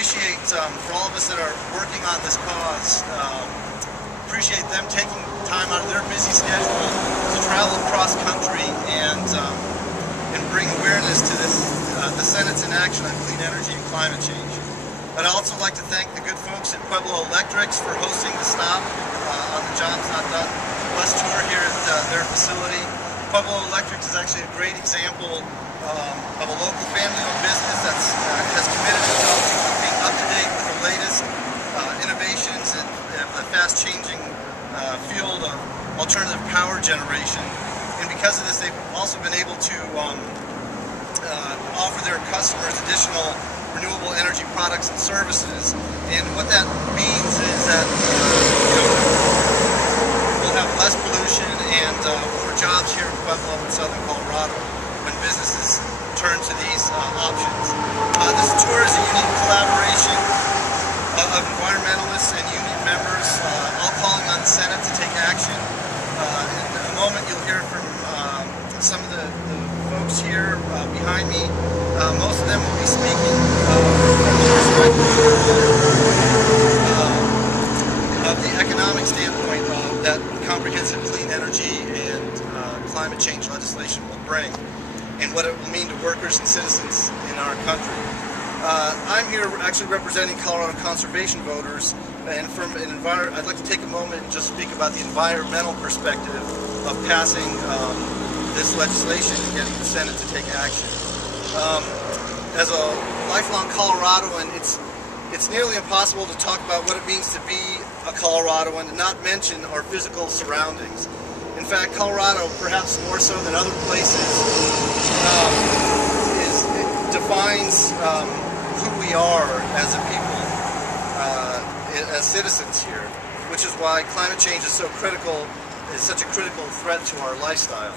appreciate, for all of us that are working on this cause, appreciate them taking time out of their busy schedule to travel across country and bring awareness to this, the Senate's inaction on clean energy and climate change. I'd also like to thank the good folks at Pueblo Electrics for hosting the stop on the Jobs Not Done bus tour here at their facility. Pueblo Electrics is actually a great example of a local family-owned business that has committed itself to keeping up to date with the latest innovations in the fast-changing field of alternative power generation. And because of this, they've also been able to offer their customers additional renewable energy products and services. And what that means is that we'll have less pollution and more jobs here in Pueblo and southern Colorado when businesses turn to these options. This tour is a unique collaboration of environmentalists and union members, all calling on the Senate to take action. In a moment you'll hear from some of the folks here behind me. Most of them will be speaking from the perspective of the economic standpoint that comprehensive clean energy and climate change legislation will bring, and what it will mean to workers and citizens in our country. I'm here actually representing Colorado conservation voters, and from an I'd like to take a moment and just speak about the environmental perspective of passing this legislation and getting the Senate to take action. As a lifelong Coloradoan, it's nearly impossible to talk about what it means to be a Coloradoan and not mention our physical surroundings. In fact, Colorado, perhaps more so than other places, defines who we are as a people, as citizens here, which is why climate change is so critical, is such a critical threat to our lifestyle.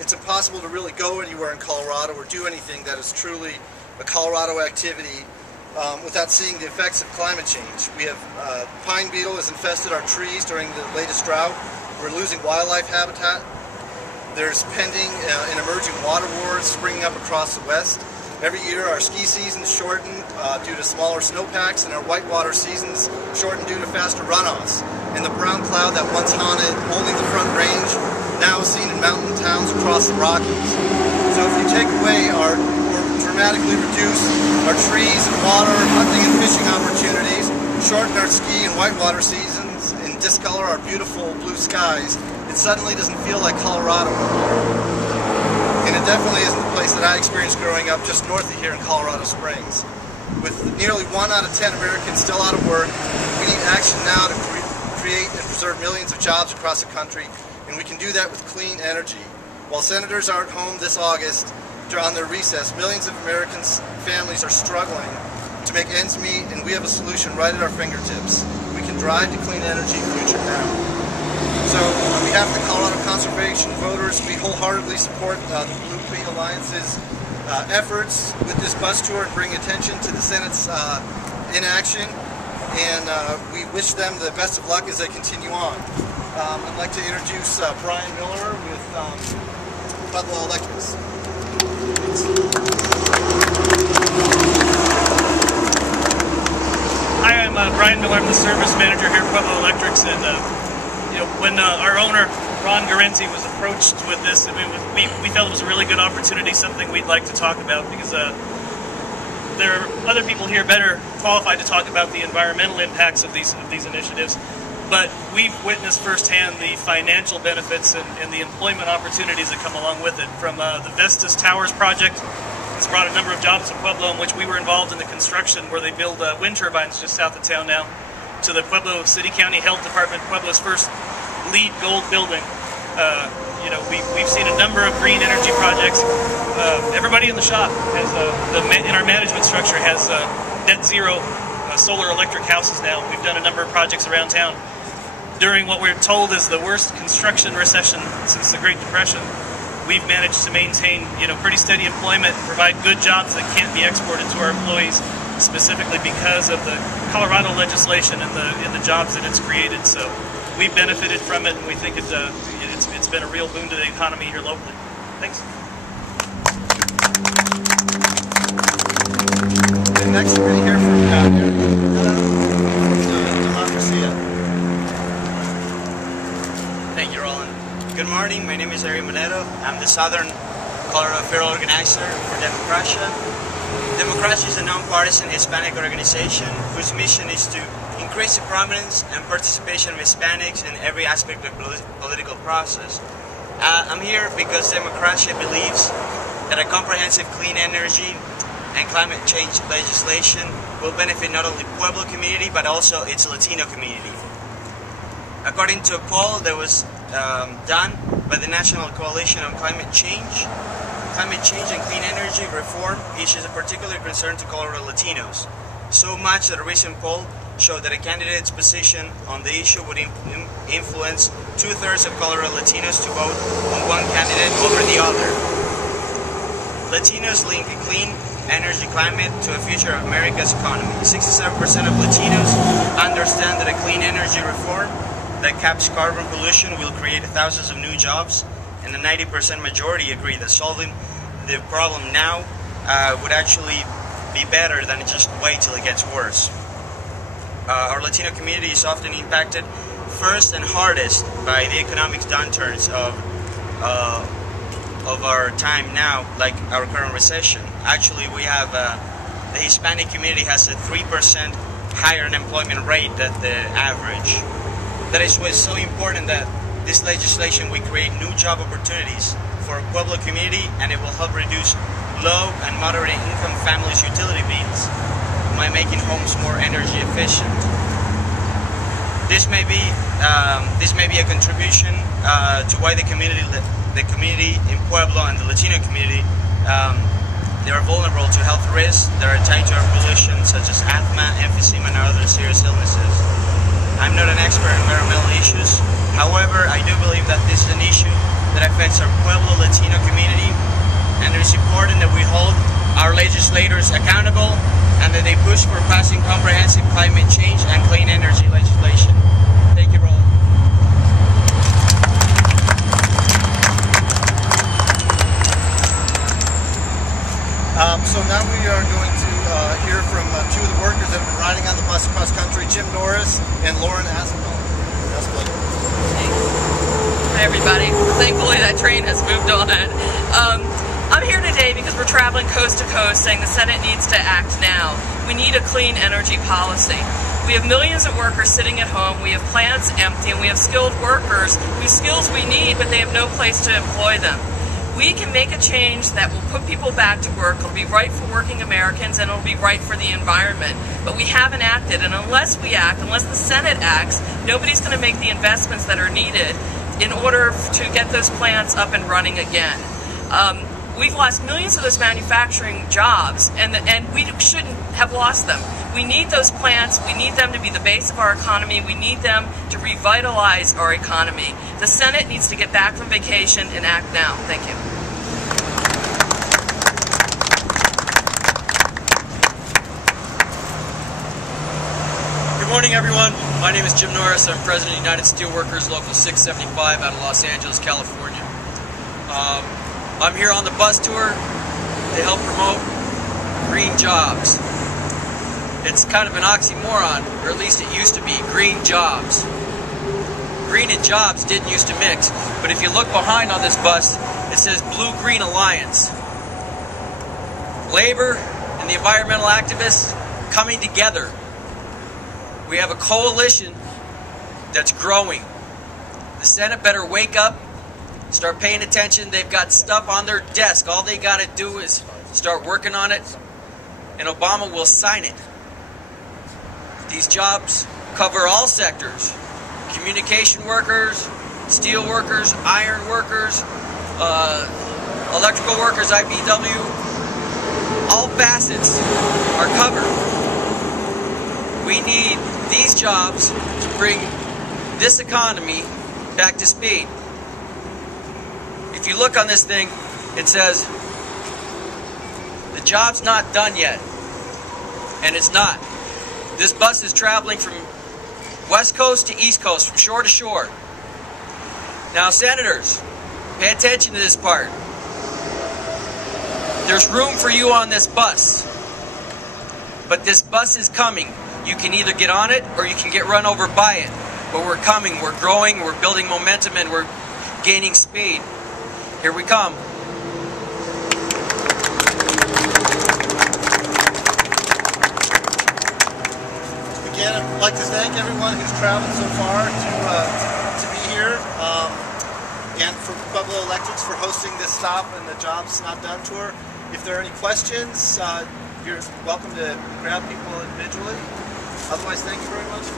It's impossible to really go anywhere in Colorado or do anything that is truly a Colorado activity without seeing the effects of climate change. We have pine beetle has infested our trees during the latest drought. We're losing wildlife habitat. There's pending and emerging water wars springing up across the west. Every year our ski seasons shorten due to smaller snowpacks, and our whitewater seasons shorten due to faster runoffs. And the brown cloud that once haunted only the Front Range now is seen in mountain towns across the Rockies. So if you take away or dramatically reduce our trees and water, hunting and fishing opportunities, shorten our ski and whitewater seasons, and discolor our beautiful blue skies, it suddenly doesn't feel like Colorado anymore. And it definitely isn't the place that I experienced growing up just north of here in Colorado Springs. With nearly 1 out of 10 Americans still out of work, we need action now to create and preserve millions of jobs across the country, and we can do that with clean energy. While senators are at home this August on their recess, millions of Americans' families are struggling to make ends meet, and we have a solution right at our fingertips. We can drive to clean energy future now. So on behalf of the Colorado conservation voters, we wholeheartedly support the Blue Clean Alliance's efforts with this bus tour and bring attention to the Senate's inaction, and we wish them the best of luck as they continue on. I'd like to introduce Brian Miller with Pueblo Electrics. Hi, I'm Brian Miller. I'm the service manager here at Pueblo Electrics, and when our owner Ron Garenzi was approached with this, I mean, we felt it was a really good opportunity, something we'd like to talk about, because there are other people here better qualified to talk about the environmental impacts of these initiatives. But we've witnessed firsthand the financial benefits and the employment opportunities that come along with it. From the Vestas Towers project, it's brought a number of jobs to Pueblo, in which we were involved in the construction where they build wind turbines just south of town now, to the Pueblo City County Health Department, Pueblo's first LEED Gold building. We've seen a number of green energy projects. Everybody in the shop has, in our management structure, has net zero solar electric houses now. We've done a number of projects around town. During what we're told is the worst construction recession since the Great Depression, we've managed to maintain, pretty steady employment and provide good jobs that can't be exported to our employees, specifically because of the Colorado legislation and the jobs that it's created. So we've benefited from it, and we think it's been a real boon to the economy here locally. Thanks. The next Southern Colorado Federal Organizer for Democracia. Democracia is a nonpartisan Hispanic organization whose mission is to increase the prominence and participation of Hispanics in every aspect of the political process. I'm here because Democracia believes that a comprehensive clean energy and climate change legislation will benefit not only Pueblo community but also its Latino community. According to a poll that was done by the National Coalition on Climate Change and Clean Energy Reform issues a particular concern to Colorado Latinos. So much that a recent poll showed that a candidate's position on the issue would influence 2/3 of Colorado Latinos to vote on one candidate over the other. Latinos link a clean energy climate to a future of America's economy. 67% of Latinos understand that a clean energy reform that caps carbon pollution will create thousands of new jobs, and a 90% majority agree that solving the problem now would actually be better than just wait till it gets worse. Our Latino community is often impacted first and hardest by the economic downturns of our time now, like our current recession. Actually, we have the Hispanic community has a 3% higher unemployment rate than the average. That is why it's so important that this legislation will create new job opportunities for our Pueblo community, and it will help reduce low and moderate income families' utility bills by making homes more energy efficient. This may be a contribution to why the community in Pueblo and the Latino community they are vulnerable to health risks that are tied to air pollution, such as asthma, emphysema, and other serious illnesses. I'm not an expert in environmental issues. However, I do believe that this is an issue that affects our Pueblo Latino community, and it is important that we hold our legislators accountable and that they push for passing comprehensive climate change and clean energy legislation. Thank you, Roland. So now we are going to hear from two of the workers that have been riding on the bus across country, Jim Norris and Lauren Aspel. Hi everybody. Thankfully that train has moved on. I'm here today because we're traveling coast to coast saying the Senate needs to act now. We need a clean energy policy. We have millions of workers sitting at home, we have plants empty, and we have skilled workers whose skills we need, but they have no place to employ them. We can make a change that will put people back to work. It'll be right for working Americans and it'll be right for the environment. But we haven't acted, and unless we act, unless the Senate acts, nobody's going to make the investments that are needed in order to get those plants up and running again. We've lost millions of those manufacturing jobs, and we shouldn't have lost them. We need those plants. We need them to be the base of our economy. We need them to revitalize our economy. The Senate needs to get back from vacation and act now. Thank you. Good morning, everyone. My name is Jim Norris. I'm president of United Steelworkers, Local 675 out of Los Angeles, California. I'm here on the bus tour to help promote green jobs. It's kind of an oxymoron, or at least it used to be, green jobs. Green and jobs didn't used to mix, but if you look behind on this bus, it says Blue-Green Alliance. Labor and the environmental activists coming together. We have a coalition that's growing. The Senate better wake up, start paying attention. They've got stuff on their desk. All they got to do is start working on it, and Obama will sign it. These jobs cover all sectors. Communication workers, steel workers, iron workers, electrical workers, IPW. All facets are covered. We need these jobs to bring this economy back to speed. If you look on this thing, it says the job's not done yet, and it's not. This bus is traveling from West Coast to East Coast, from shore to shore. Now, senators, pay attention to this part. There's room for you on this bus, but this bus is coming. You can either get on it or you can get run over by it. But we're coming, we're growing, we're building momentum, and we're gaining speed. Here we come. again, I'd like to thank everyone who's traveled so far to be here, and for Pueblo Electrics for hosting this stop and the Jobs Not Done tour. If there are any questions, you're welcome to grab people individually. Otherwise, thank you very much.